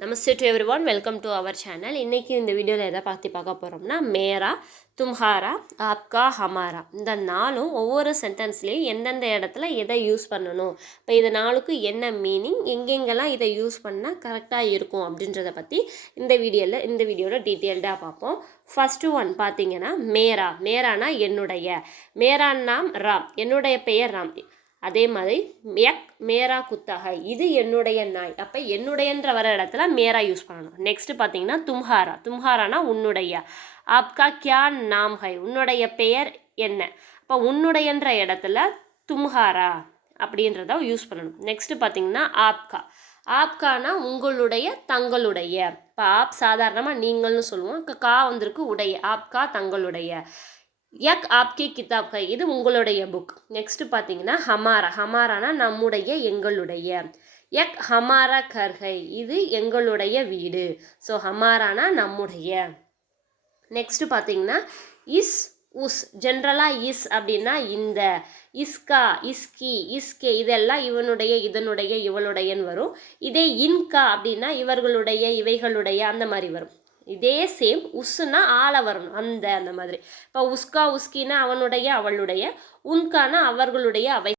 Namaste to everyone, welcome to our channel. இன்றைக்கி இந்த வீடியோவில் எதை பார்க்க போகிறோம்னா, மேரா, தும்ஹாரா, ஆப்கா, ஹமாரா இந்த நாளும் ஒவ்வொரு சென்டென்ஸ்லேயும் எந்தெந்த இடத்துல எதை யூஸ் பண்ணணும், இப்போ இது நாளுக்கு என்ன மீனிங், எங்கெங்கெல்லாம் இதை யூஸ் பண்ணால் கரெக்டாக இருக்கும் அப்படின்றத பற்றி இந்த வீடியோவில் டீட்டெயில்டாக பார்ப்போம். ஃபஸ்ட்டு ஒன் பார்த்தீங்கன்னா மேரா. மேரானா என்னுடைய. மேரா நாம் ராம், என்னுடைய பெயர் ராம். அதே மாதிரி யக் மேரா குத்தகை, இது என்னுடைய நாய். அப்போ என்னுடையன்ற வர இடத்துல மேரா யூஸ் பண்ணணும். நெக்ஸ்ட் பார்த்தீங்கன்னா தும்ஹாரா. தும்ஹாரானா உன்னுடைய. ஆப்கா கியா நாம் ஹை, உன்னுடைய பெயர் என்ன. அப்போ உன்னுடையன்ற இடத்துல தும்ஹாரா அப்படின்றத யூஸ் பண்ணணும். நெக்ஸ்ட் பார்த்தீங்கன்னா ஆப்கா. ஆப்கானா உங்களுடைய, தங்களுடைய. இப்போ ஆப் சாதாரணமாக நீங்கள்னு சொல்லுவோம். கா வந்திருக்கு உடைய. ஆப்கா தங்களுடைய. யக் ஆப்கி கிதாப் ஹை, இது உங்களுடைய புக். நெக்ஸ்ட் பார்த்தீங்கன்னா ஹமாரா. ஹமாரானா நம்முடைய, எங்களுடைய. யக் ஹமாரா கர் ஹை, இது எங்களுடைய வீடு. ஸோ ஹமாரானா நம்முடைய. நெக்ஸ்ட் பார்த்தீங்கன்னா இஸ் உஸ். ஜென்ரலாக இஸ் அப்படின்னா இந்த. இஸ்கா, இஸ்கி, இஸ்கே இதெல்லாம் இவனுடைய, இதனுடைய, இவளுடையன்னு வரும். இதே இன்கா அப்படின்னா இவர்களுடைய, இவைகளுடைய அந்த மாதிரி வரும். இதே சேம் உஸ்னா ஆள வரணும், அந்த மாதிரி. இப்போ உஸ்கா உஸ்கினா அவனுடைய, அவளுடைய. உன்கானா அவர்களுடைய, அவை